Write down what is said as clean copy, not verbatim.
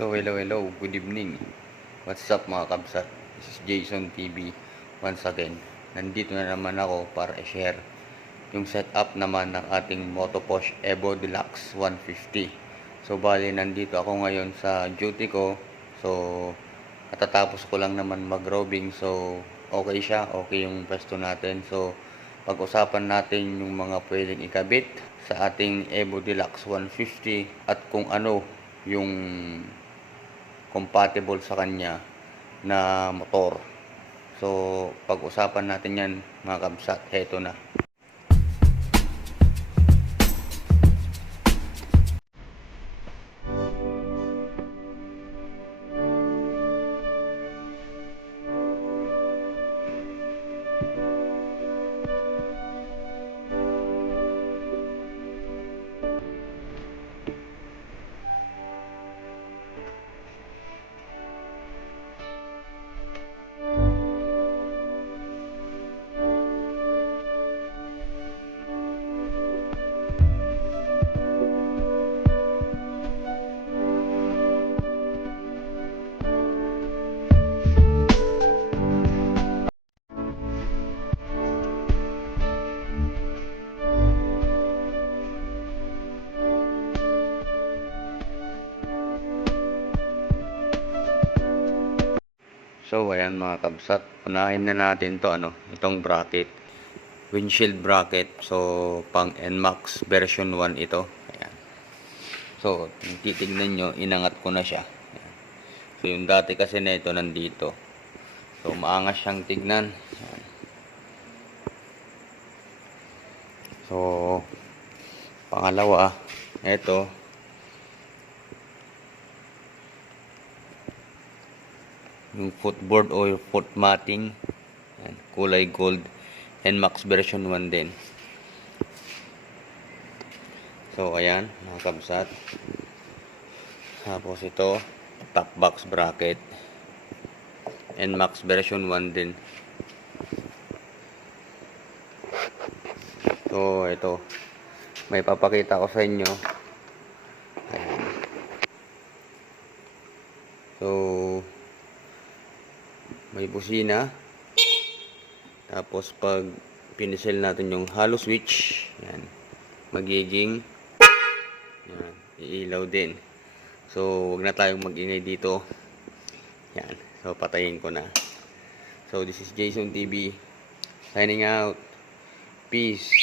So hello, good evening. What's up mga kabsat? This is Jason TV once again. Nandito na naman ako para i-share yung setup naman ng ating Motoposh Evo Deluxe 150. So bali nandito ako ngayon sa duty ko. So katatapos ko lang naman mag-roving. So okay siya, okay yung pwesto natin. So pag-usapan natin yung mga pwedeng ikabit sa ating Evo Deluxe 150 at kung ano yung compatible sa kanya na motor. So, pag-usapan natin yan mga kabsat. Heto na. So, ayan mga kabsat. Unahin na natin to itong bracket. Windshield bracket. So, pang NMAX version 1 ito. Ayan. So, titignan nyo, inangat ko na siya. Ayan. So, yung dati kasi na ito nandito. So, maangas siyang tignan. Ayan. So, pangalawa, ito. Yung footboard o yung foot matting. Ayan, kulay gold. NMAX version 1 din. So, ayan, mga kabsat. Tapos ito, top box bracket. NMAX version 1 din. So, ito. May papakita ko sa inyo. Ayan. So, may busina. Tapos, pag pinisel natin yung hollow switch, yan, magiging yan, iilaw din. So, wag na tayong mag-ingay dito. Yan. So, patayin ko na. So, this is Jason TV. Signing out. Peace.